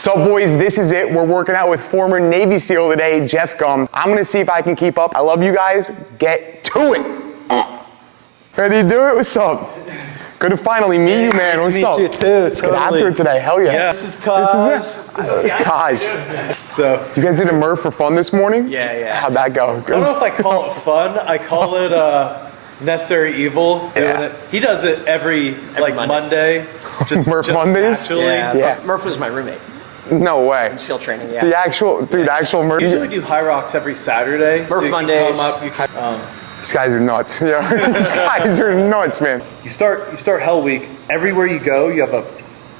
So boys, this is it. We're working out with former Navy SEAL today, Jeff Gum. I'm gonna see if I can keep up. I love you guys. Get to it. Ready to do it? What's up? Good to finally meet you, man. What's up? Meet you too. Let's get after it today. Hell yeah. This is Kaj. This is it. Kaj. So You guys did a Murph for fun this morning? yeah. How'd that go? I don't know if I call it fun. I call it necessary evil. Doing it. He does it every Monday. Murph Mondays? Naturally. Yeah. Murph was my roommate. No way. SEAL training, yeah. The actual Murph. Usually do high rocks every Saturday. Murph Mondays. These guys are nuts. Yeah. These guys are nuts, man. You start Hell Week. Everywhere you go, you have a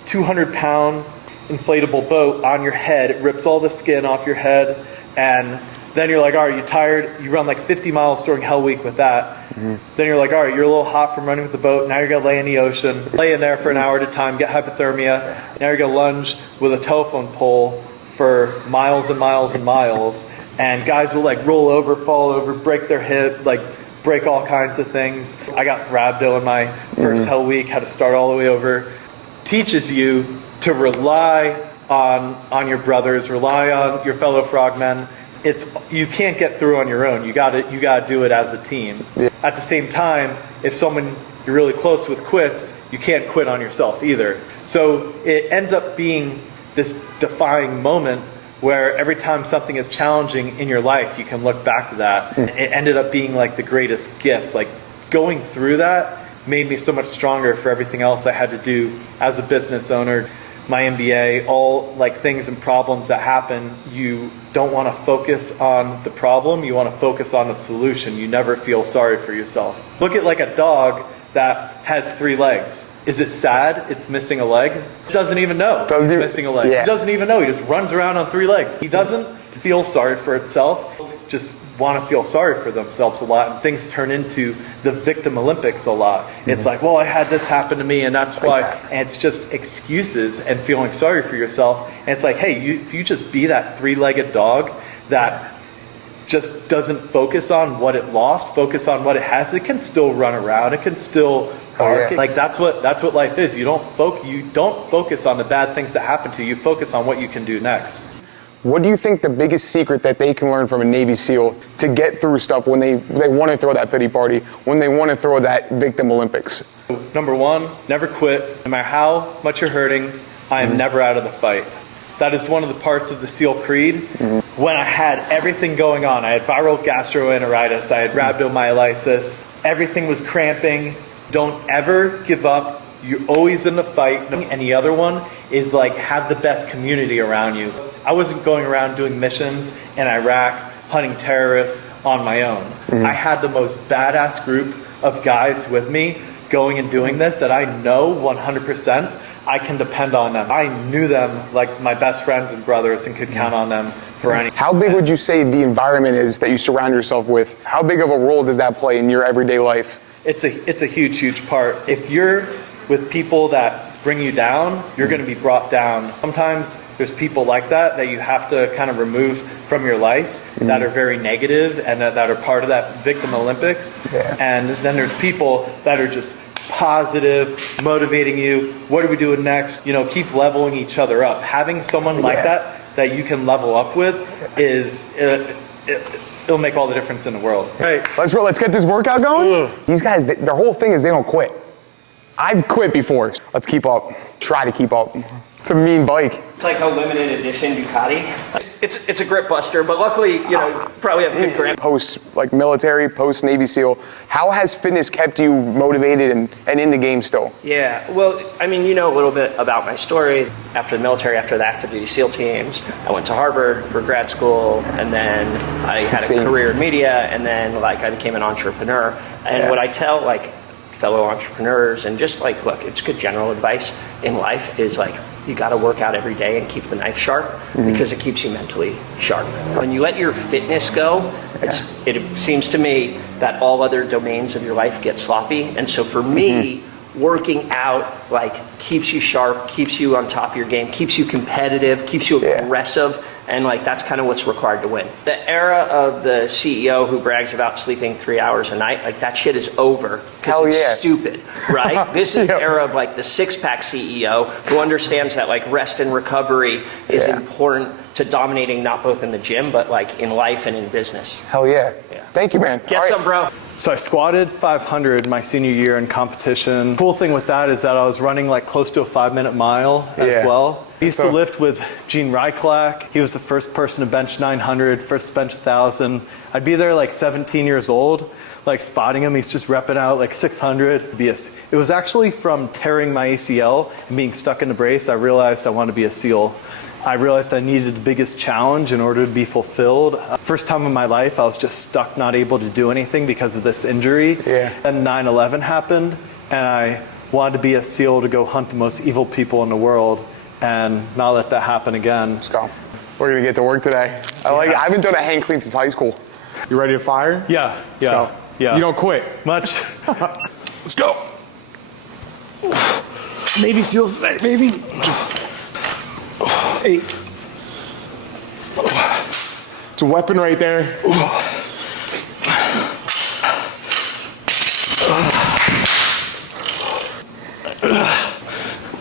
200-pound inflatable boat on your head. It rips all the skin off your head, and then you're like, all right, you're tired. You run like 50 miles during Hell Week with that. Mm-hmm. Then you're like, all right, you're a little hot from running with the boat. Now you're gonna lay in the ocean, lay in there for an hour at a time, get hypothermia. Now you're gonna lunge with a telephone pole for miles and miles and miles. And guys will like roll over, fall over, break their hip, like break all kinds of things. I got rhabdo in my first Hell Week, had to start all the way over. Teaches you to rely on your brothers, rely on your fellow frogmen. You can't get through on your own. You gotta do it as a team. Yeah. At the same time, if someone you're really close with quits, you can't quit on yourself either. So it ends up being this defying moment where every time something is challenging in your life, you can look back to that. It ended up being like the greatest gift. Like going through that made me so much stronger for everything else I had to do as a business owner. My MBA, all like things and problems that happen, you don't want to focus on the problem, you want to focus on the solution. You never feel sorry for yourself. Look at like a dog that has 3 legs. Is it sad it's missing a leg? It doesn't even know it's missing a leg. Yeah. He doesn't even know. He just runs around on 3 legs. He doesn't feel sorry for itself. Just want to feel sorry for themselves a lot, and things turn into the victim Olympics a lot. It's like, well, I had this happen to me, and that's why. And it's just excuses and feeling sorry for yourself. And it's like, hey, if you just be that 3-legged dog that just doesn't focus on what it lost, focus on what it has, it can still run around. It can still bark. Like that's what life is. You don't focus on the bad things that happen to you. You focus on what you can do next. What do you think the biggest secret that they can learn from a Navy SEAL to get through stuff when they want to throw that pity party, when they want to throw that victim Olympics? Number 1, never quit. No matter how much you're hurting, I am never out of the fight. That is one of the parts of the SEAL creed. When I had everything going on, I had viral gastroenteritis, I had rhabdomyolysis, everything was cramping. Don't ever give up. You're always in the fight. And the other one is like have the best community around you. I wasn't going around doing missions in Iraq, hunting terrorists on my own. I had the most badass group of guys with me going and doing this that I know 100% I can depend on them. I knew them like my best friends and brothers and could count on them for anything. How big would you say the environment is that you surround yourself with? How big of a role does that play in your everyday life? It's a huge part. If you're with people that bring you down, you're going to be brought down. Sometimes there's people like that you have to kind of remove from your life that are very negative and that are part of that victim Olympics. Yeah. And then there's people that are just positive, motivating you. What are we doing next? Keep leveling each other up. Having someone like that you can level up with it'll make all the difference in the world. Right. Let's get this workout going. These guys, their whole thing is they don't quit. I've quit before. Let's keep up. Try to keep up. It's a mean bike. It's like a limited edition Ducati. It's a grip buster, but luckily, probably have good grip. Post military, post Navy SEAL, how has fitness kept you motivated and in the game still? Yeah, well, I mean, a little bit about my story. After the military, after the active duty SEAL teams, I went to Harvard for grad school, and then I had a career in media, and then I became an entrepreneur. And what I tell fellow entrepreneurs and just look, it's good general advice in life is you got to work out every day and keep the knife sharp because it keeps you mentally sharp. When you let your fitness go, it seems to me that all other domains of your life get sloppy. And so for me, working out like keeps you sharp, keeps you on top of your game, keeps you competitive, keeps you aggressive, and like that's kind of what's required to win. The era of the CEO who brags about sleeping 3 hours a night, like that shit is over because it's stupid, right? This is the era of like the six-pack CEO who understands that like rest and recovery is important to dominating not both in the gym but like in life and in business. Hell yeah. Thank you, man. Get some, bro. So I squatted 500 my senior year in competition. Cool thing with that is that I was running like close to a 5-minute mile as well. I used to lift with Gene Ryclak. He was the first person to bench 900, first to bench 1,000. I'd be there like 17 years old, like spotting him. He's just repping out like 600. It was actually from tearing my ACL and being stuck in the brace, I realized I wanted to be a SEAL. I realized I needed the biggest challenge in order to be fulfilled. First time in my life, I was just stuck, not able to do anything because of this injury. Then 9/11 happened, and I wanted to be a SEAL to go hunt the most evil people in the world, and not let that happen again. Let's go. We're gonna get to work today. I haven't done a hang clean since high school. You ready to fire? Yeah. You don't quit. Much. Let's go. Navy SEALs today, baby. 8. It's a weapon right there.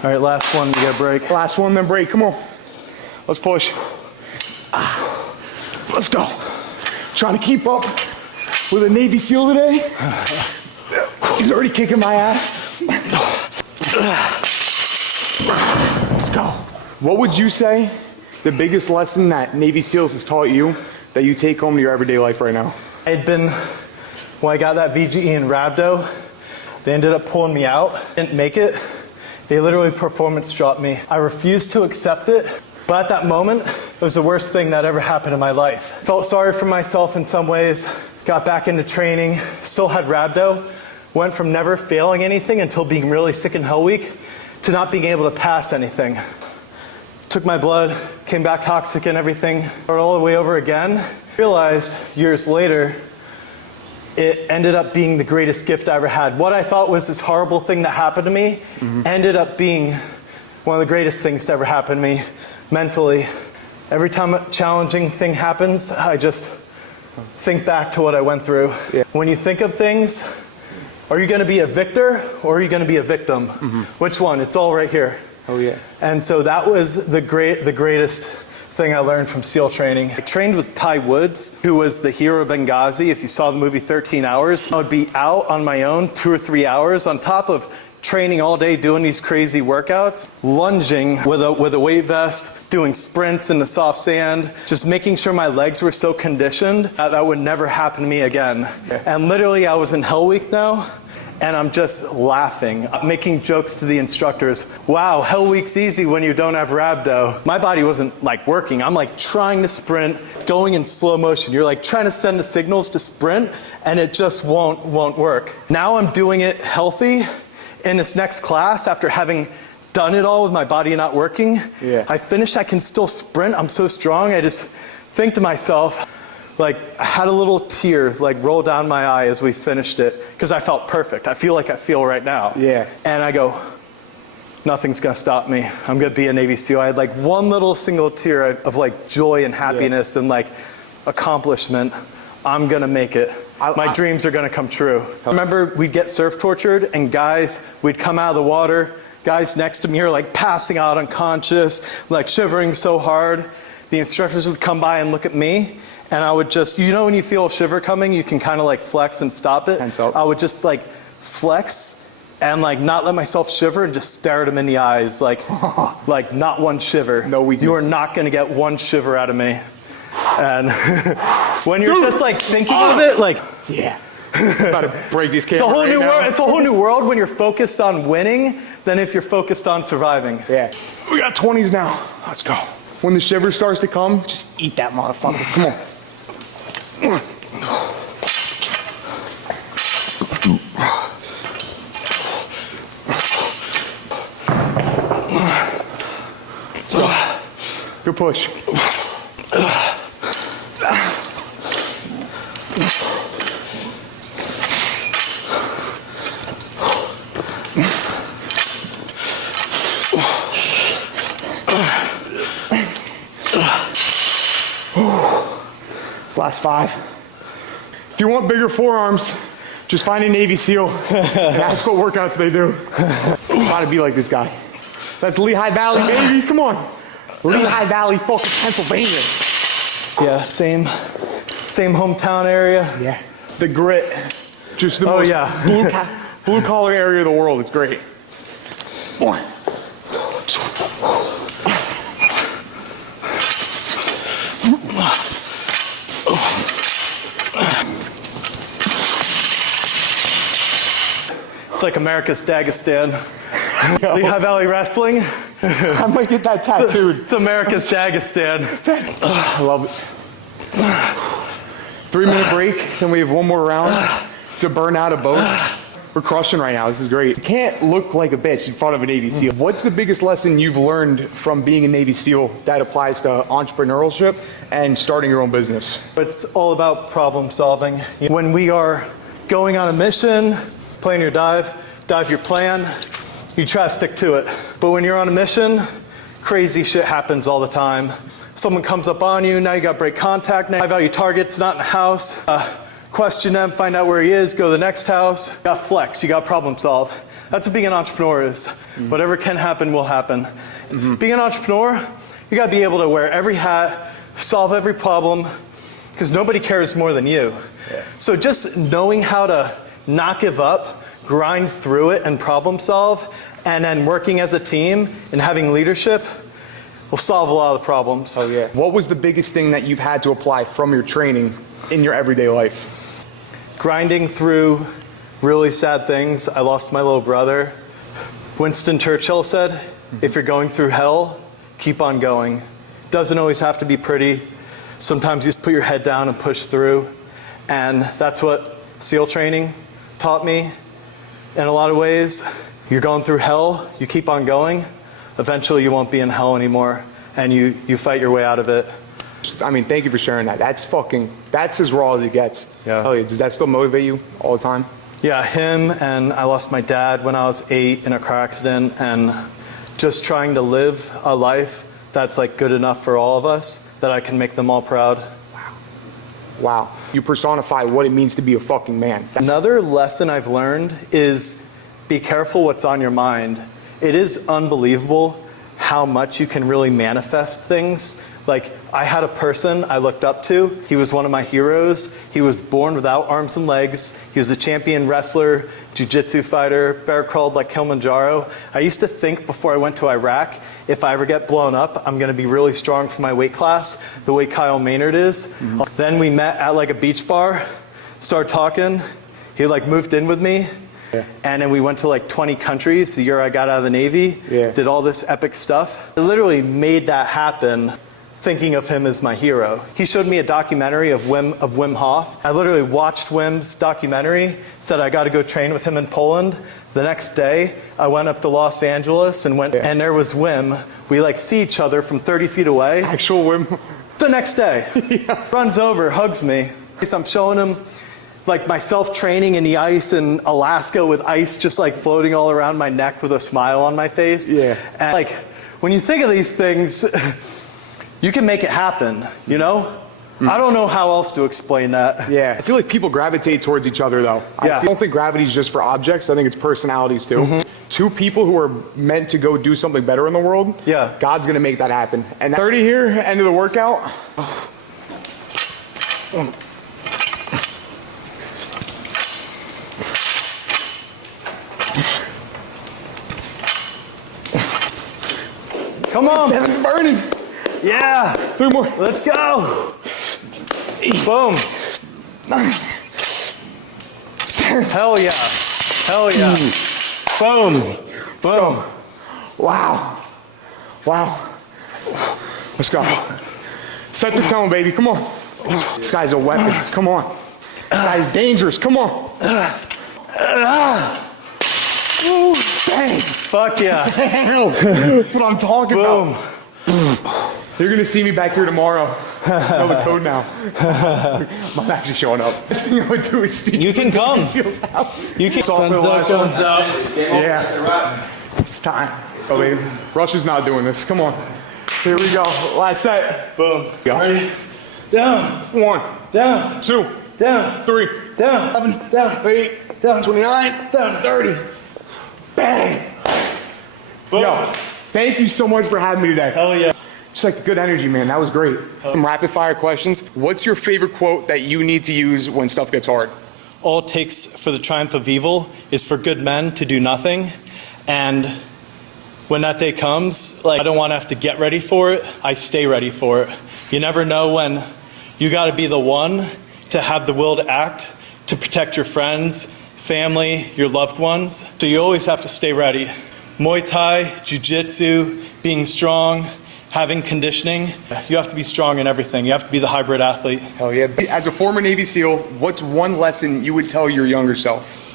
All right, last one, we got a break. Last one, then break. Come on. Let's push. Let's go. Trying to keep up with a Navy SEAL today. He's already kicking my ass. Let's go. What would you say the biggest lesson that Navy SEALs has taught you that you take home to your everyday life right now? When I got that VGE in rhabdo, they ended up pulling me out. Didn't make it. They literally performance dropped me. I refused to accept it, but at that moment, it was the worst thing that ever happened in my life. Felt sorry for myself in some ways, got back into training, still had rhabdo, went from never failing anything until being really sick in Hell Week to not being able to pass anything. Took my blood, came back toxic and everything, started all the way over again. Realized years later, it ended up being the greatest gift I ever had. What I thought was this horrible thing that happened to me ended up being one of the greatest things to ever happen to me mentally. Every time a challenging thing happens, I just think back to what I went through. When you think of things, are you gonna be a victor or are you gonna be a victim? Which one? It's all right here. Oh yeah. And so that was the greatest thing I learned from SEAL training. I trained with Ty Woods, who was the hero of Benghazi. If you saw the movie 13 Hours, I would be out on my own 2 or 3 hours on top of training all day, doing these crazy workouts, lunging with a weight vest, doing sprints in the soft sand, just making sure my legs were so conditioned that would never happen to me again. And literally I was in Hell Week now, and I'm just laughing, making jokes to the instructors. Wow, Hell Week's easy when you don't have rhabdo. My body wasn't like working. I'm like trying to sprint, going in slow motion. You're like trying to send the signals to sprint, and it just won't work. Now I'm doing it healthy in this next class after having done it all with my body not working. I finished, I can still sprint. I'm so strong. I just think to myself, like I had a little tear like roll down my eye as we finished it because I felt perfect. I feel like I feel right now. And I go, nothing's gonna stop me. I'm gonna be a Navy SEAL. I had like one little single tear of like joy and happiness and like accomplishment. I'm gonna make it. My dreams are gonna come true. I remember we'd get surf tortured and guys, we'd come out of the water, guys next to me are like passing out unconscious, like shivering so hard. The instructors would come by and look at me, and I would just, you know when you feel a shiver coming, you can kind of like flex and stop it? I would just like flex and like not let myself shiver and just stare at them in the eyes, like not one shiver. No weakness. You are not gonna get one shiver out of me. And when you're just like thinking of it, like, about to break these cameras. It's a whole new world. It's a whole new world when you're focused on winning than if you're focused on surviving. We got 20s now. Let's go. When the shiver starts to come, just eat that motherfucker. Come on. Let's go. Good push. last 5. If you want bigger forearms, just find a Navy SEAL and ask what workouts they do. Gotta be like this guy. That's Lehigh Valley, baby, come on. Lehigh Valley, fucking Pennsylvania. Yeah, same hometown area. Yeah. The grit. Just the most blue collar area of the world. It's great. 1, 2. It's like America's Dagestan. Lehigh Valley Wrestling. I might get that tattooed. It's America's Dagestan. I love it. 3-minute break, then we have one more round to burn out a boat. We're crushing right now, this is great. You can't look like a bitch in front of a Navy SEAL. What's the biggest lesson you've learned from being a Navy SEAL that applies to entrepreneurship and starting your own business? It's all about problem solving. When we are going on a mission, plan your dive your plan, you try to stick to it. But when you're on a mission, crazy shit happens all the time. Someone comes up on you, now you got to break contact. Now high-value target's not in the house. Question them, find out where he is, go to the next house. You got flex, you got problem solve. That's what being an entrepreneur is. Whatever can happen will happen. Being an entrepreneur, you got to be able to wear every hat, solve every problem, because nobody cares more than you. So just knowing how to not give up, grind through it and problem solve, and then working as a team and having leadership will solve a lot of the problems. Oh yeah. What was the biggest thing that you've had to apply from your training in your everyday life? Grinding through really sad things. I lost my little brother. Winston Churchill said, if you're going through hell, keep on going. Doesn't always have to be pretty. Sometimes you just put your head down and push through. And that's what SEAL training taught me. In a lot of ways, you're going through hell, you keep on going. Eventually you won't be in hell anymore, and you fight your way out of it. I mean, thank you for sharing that. That's as raw as it gets. Yeah. Hell yeah. Does that still motivate you all the time? Yeah, him, and I lost my dad when I was 8 in a car accident, and just trying to live a life that's like good enough for all of us, that I can make them all proud. Wow. You personify what it means to be a fucking man. Another lesson I've learned is be careful what's on your mind. It is unbelievable how much you can really manifest things. Like, I had a person I looked up to. He was one of my heroes. He was born without arms and legs. He was a champion wrestler, jiu-jitsu fighter, bear crawled like Kilimanjaro. I used to think before I went to Iraq, if I ever get blown up, I'm gonna be really strong for my weight class, the way Kyle Maynard is. Then we met at like a beach bar, started talking. He like moved in with me. Yeah. And then we went to like 20 countries the year I got out of the Navy, did all this epic stuff. I literally made that happen thinking of him as my hero. He showed me a documentary of Wim Hof. I literally watched Wim's documentary, said I got to go train with him in Poland. The next day, I went up to Los Angeles and and there was Wim. We like see each other from 30 feet away. Actual Wim. The next day, runs over, hugs me. I'm showing him like myself training in the ice in Alaska with ice just like floating all around my neck with a smile on my face. Yeah. And like, when you think of these things, you can make it happen, you know? I don't know how else to explain that. Yeah, I feel like people gravitate towards each other though. Yeah. I don't think gravity is just for objects, I think it's personalities too. Two people who are meant to go do something better in the world, God's gonna make that happen. And 30 here, end of the workout. Come on. Seven's burning. Yeah. 3 more. Let's go. Boom. Hell yeah. Hell yeah. Boom. Boom. Wow. Wow. Let's go. Set the tone, baby. Come on. This guy's a weapon. Come on. This guy's dangerous. Come on. Ooh, bang. Fuck yeah. That's what I'm talking Boom. about. You're gonna see me back here tomorrow. I know the code now. I'm actually showing up. This thing I would do is sneak You can come. house. You can. Sun's out. Yeah. It's time. Oh, baby. Russia's not doing this. Come on. Here we go. Last set. Boom. Go. Ready? down, 1, down, 2, down, 3, down, 7, down, 8, down, 29, down, 30. Bang! boom. Yo, thank you so much for having me today. Hell yeah. Just like the good energy, man. That was great. Some rapid fire questions. What's your favorite quote that you need to use when stuff gets hard? All it takes for the triumph of evil is for good men to do nothing. And when that day comes, like, I don't want to have to get ready for it. I stay ready for it. You never know when you got to be the one to have the will to act, to protect your friends, family, your loved ones. So you always have to stay ready. Muay Thai, Jiu-Jitsu, being strong, having conditioning. You have to be strong in everything. You have to be the hybrid athlete. Hell yeah. As a former Navy SEAL, what's one lesson you would tell your younger self?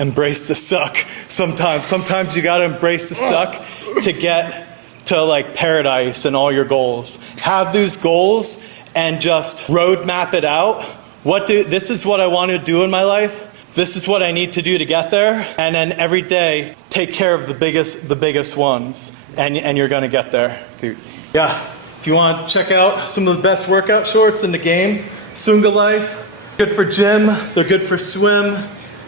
Embrace the suck sometimes. Sometimes you gotta embrace the suck to get to like paradise and all your goals. Have those goals and just roadmap it out. This is what I want to do in my life. This is what I need to do to get there. And then every day, take care of the biggest ones, and you're gonna get there. Dude. Yeah, if you want to check out some of the best workout shorts in the game, Sunga Life, good for gym, they're good for swim.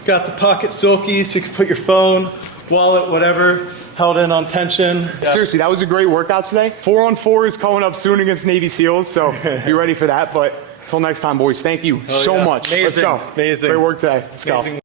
Got the pocket silky, so you can put your phone, wallet, whatever, held in on tension. Yeah. Seriously, that was a great workout today. 4-on-4 is coming up soon against Navy SEALs, so be ready for that. But until next time, boys, thank you so much. Amazing. Let's go. Amazing. Great work today. Let's Amazing. go.